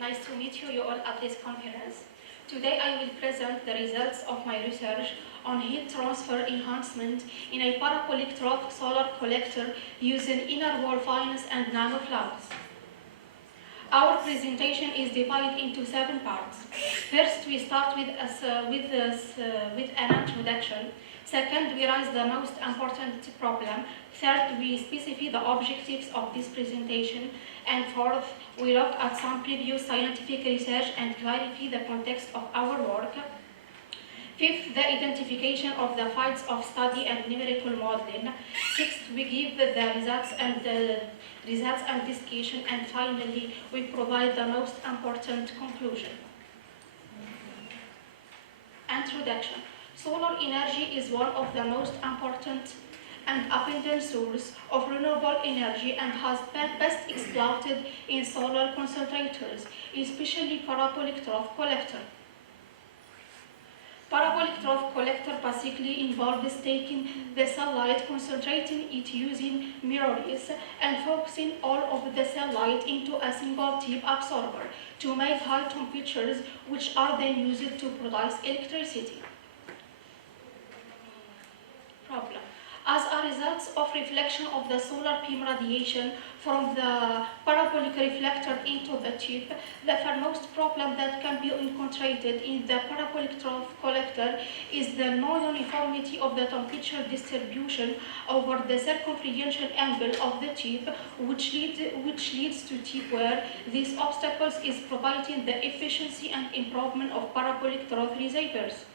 Nice to meet you all at this conference. Today I will present the results of my research on heat transfer enhancement in a parabolic trough solar collector using inner wall finance and nanofluids. Our presentation is divided into 7 parts. First, we start with an introduction. Second, we raise the most important problem. Third, we specify the objectives of this presentation. And fourth, we look at some previous scientific research and clarify the context of our work. Fifth, the identification of the fields of study and numerical modeling. Sixth, we give the results and discussion. And finally, we provide the most important conclusion. Introduction. Solar energy is one of the most important and abundant sources of renewable energy and has been best exploited in solar concentrators, especially parabolic trough collector. Parabolic trough collector basically involves taking the sunlight, concentrating it using mirrors, and focusing all of the sunlight into a single tip absorber to make high temperatures, which are then used to produce electricity. Problem. As a result of reflection of the solar beam radiation from the parabolic reflector into the tip, the foremost problem that can be encountered in the parabolic trough collector is the non-uniformity of the temperature distribution over the circumferential angle of the tip, which leads to tip wear. These obstacles is providing the efficiency and improvement of parabolic trough receivers.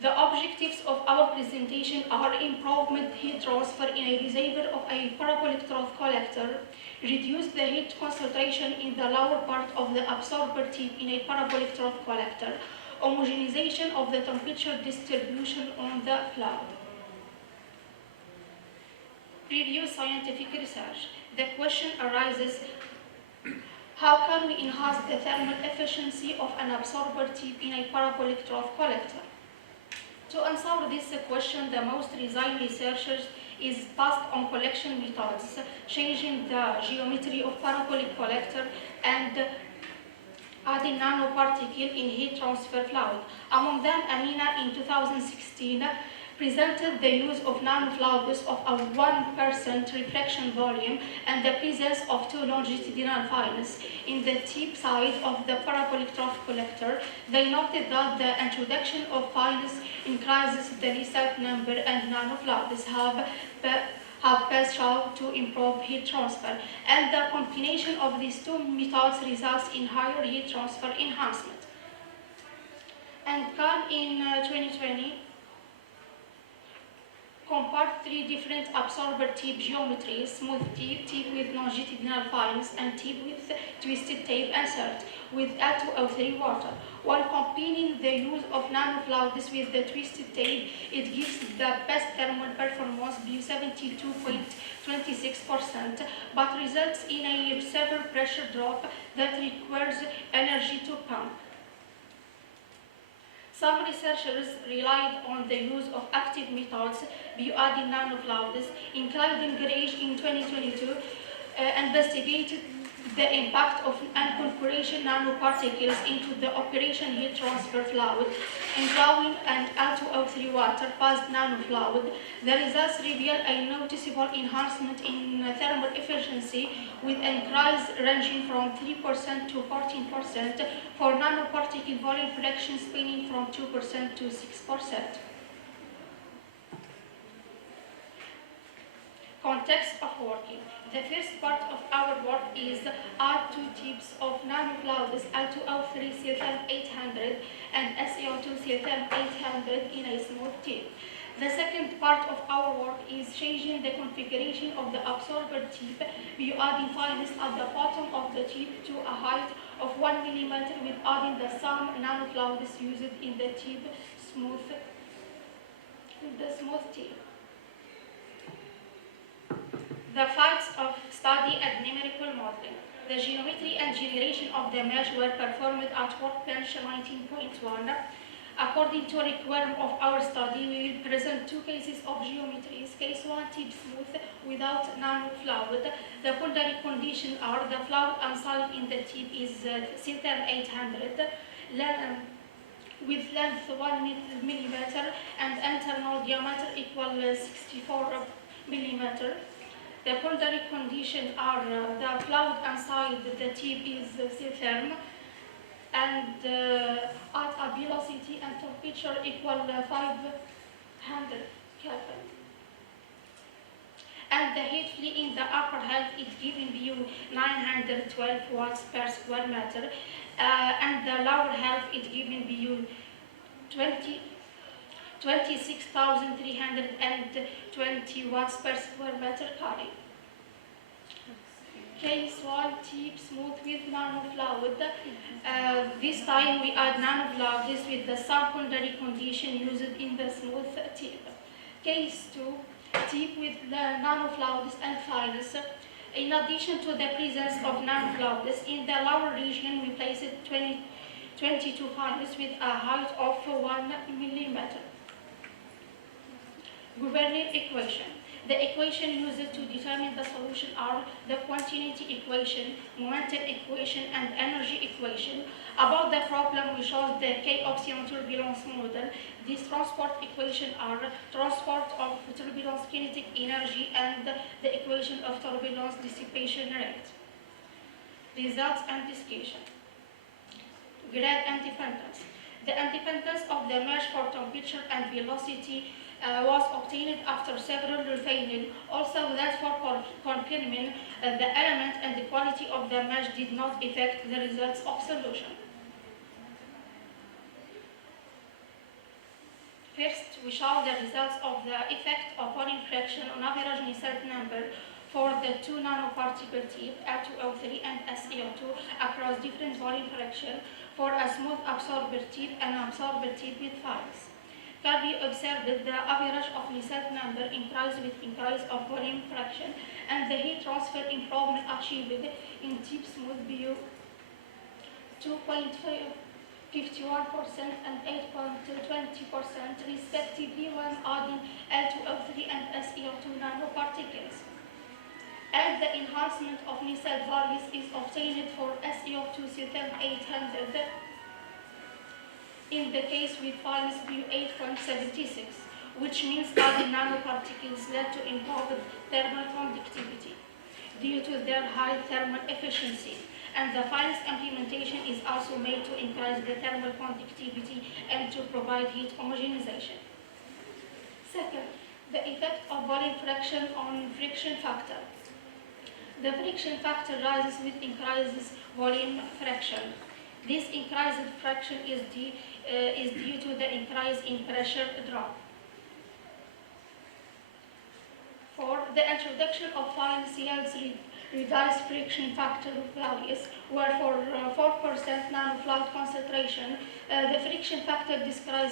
The objectives of our presentation are improvement heat transfer in a receiver of a parabolic trough collector, reduce the heat concentration in the lower part of the absorber tip in a parabolic trough collector, homogenization of the temperature distribution on the fluid. Previous scientific research. The question arises, how can we enhance the thermal efficiency of an absorber tip in a parabolic trough collector? To answer this question, the most recent research is based on collection methods, changing the geometry of parabolic collector and adding nanoparticle in heat transfer fluid. Among them, Amina in 2016 presented the use of nanofluids of a 1% reflection volume and the presence of 2 longitudinal fines in the tip side of the parabolic trough collector. They noted that the introduction of fines increases the Lissat number and nanofluids have been shown to improve heat transfer, and the combination of these 2 methods results in higher heat transfer enhancement. And Khan in 2020 compared 3 different absorber tip geometries: smooth tip with longitudinal fines, and tip with twisted tape insert with L2O3 water. While combining the use of nanofluids with the twisted tape, it gives the best thermal performance by 72.26%, but results in a severe pressure drop that requires energy to pump. Some researchers relied on the use of active methods by adding nanofluids, including Gage in 2022, investigated the impact of incorporation nanoparticles into the operation heat transfer fluid, including an L2O3 water-based nanofluid. The results reveal a noticeable enhancement in thermal efficiency, with increase ranging from 3% to 14% for nanoparticle volume fraction spanning from 2% to 6%. Context of working. The first part of our work is add 2 tips of nanofluids L2O3 siltherm 800 and SiO2 siltherm 800 in a smooth tip. The second part of our work is changing the configuration of the absorber tip by adding fines at the bottom of the tip to a height of 1 mm, with adding the same nanofluids used in the smooth tip. The facts of study and numerical modeling. The geometry and generation of the mesh were performed at workbench 19.1. According to requirement of our study, we will present 2 cases of geometries case 1 tip smooth without nanofluid. The boundary conditions are the fluid inside in the tip is Ctherm 800 with length 1 millimeter and internal diameter equal 64 millimeter. The boundary conditions are the fluid inside the tip is Ctherm and at a velocity and temperature equal 500 Kelvin. And the heat flow in the upper half is giving you 912 watts per square meter, and the lower half is giving you 26,320 watts per square meter carry. Case 1 tip smooth with nanofluid. This time we add nanofluids with the sub-boundary condition used in the smooth tip. Case 2 tip with the nanofluids and fines. In addition to the presence of nanofluids, in the lower region we placed 22 fines with a height of 1 millimeter. Governing equation. The equation used to determine the solution are the continuity equation, momentum equation, and energy equation. About the problem, we showed the K-option turbulence model. These transport equations are transport of turbulence kinetic energy and the equation of turbulence dissipation rate. Results and discussion. Grade and dependence. The independence of the mesh for temperature and velocity was obtained after several refining. Also, that for confirming the element and the quality of the mesh did not affect the results of solution. First, we show the results of the effect of volume fraction on average Nusselt number for the two nanoparticle tip A2O3 and SEO2 across different volume fraction for a smooth absorber tip and absorber tip with fines. Can be observed that the average of Nusselt number increase with increase of volume fraction and the heat transfer improvement achieved in tip smooth BU 2.51% and 8.20% respectively when adding L2O3 and SEO2 nanoparticles. And the enhancement of Nusselt values is obtained for SEO2 Ctherm 800 in the case with fines BU 8.76, which means adding nanoparticles led to improved thermal conductivity due to their high thermal efficiency. And the fines implementation is also made to increase the thermal conductivity and to provide heat homogenization. Second, the effect of volume fraction on friction factor. The friction factor rises with increases volume fraction. This increased fraction is due to the increase in pressure drop. For the introduction of fines yields reduced friction factor values, where for 4% nanofluid concentration, the friction factor decreased by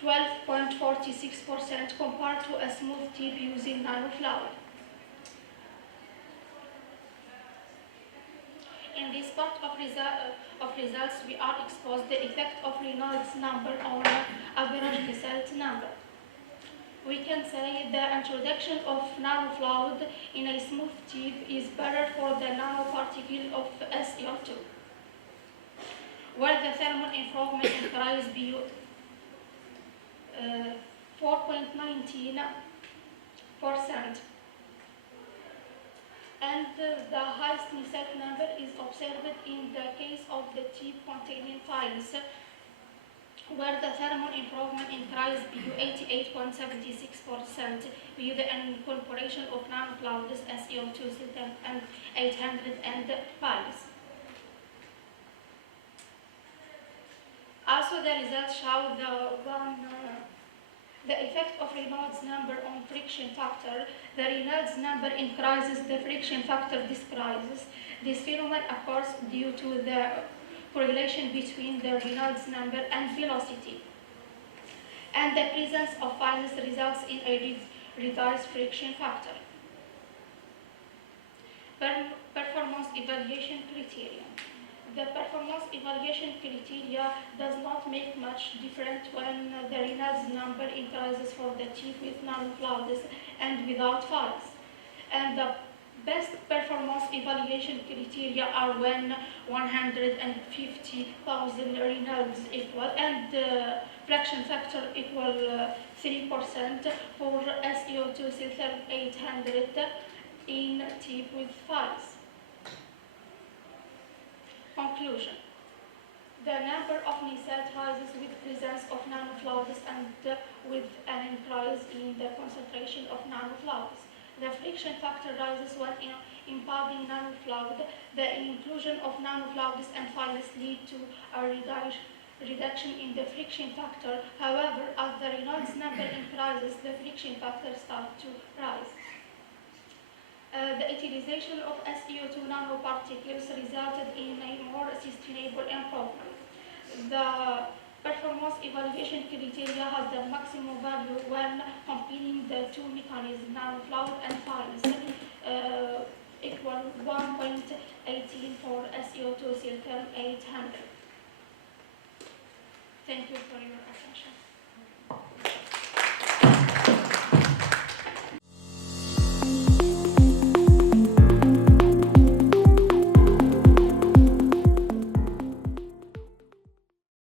12.46% compared to a smooth tip using nanofluid. In this part of results, we are exposed the effect of Reynolds number on average Nusselt number. We can say the introduction of nanofluid in a smooth tip is better for the nanoparticle of SEO2, where the thermal improvement increased by 4.19%. And the highest Nusselt number is observed in the case of the tip containing fines, where the thermal improvement increased by 88.76% with the incorporation of nanofluids SEO2 Ctherm and 800 and fines. Also, the results show the effect of Reynolds number on friction factor. The Reynolds number increases, the friction factor decreases. This phenomenon occurs due to the correlation between the Reynolds number and velocity. And the presence of fines results in a reduced friction factor. Performance evaluation criterion. The performance evaluation criteria does not make much difference when the Reynolds number increases for the tube with nanofluids and without files. And the best performance evaluation criteria are when 150,000 Reynolds equal and fraction factor equal 3% for SEO2 Siltherm 800 in tube with files. Conclusion. The number of micelles rises with presence of nanofluids and with an increase in the concentration of nanofluids. The friction factor rises when imbibbing nanofluid. The inclusion of nanofluids and files lead to a reduction in the friction factor. However, as the Reynolds number increases, the friction factor starts to rise. The utilization of SEO2 nanoparticles resulted in a more sustainable improvement. The performance evaluation criteria has the maximum value when combining the two mechanisms, nanoflow and files, equal 1.18 for SEO2 Siltherm 800. Thank you for your attention.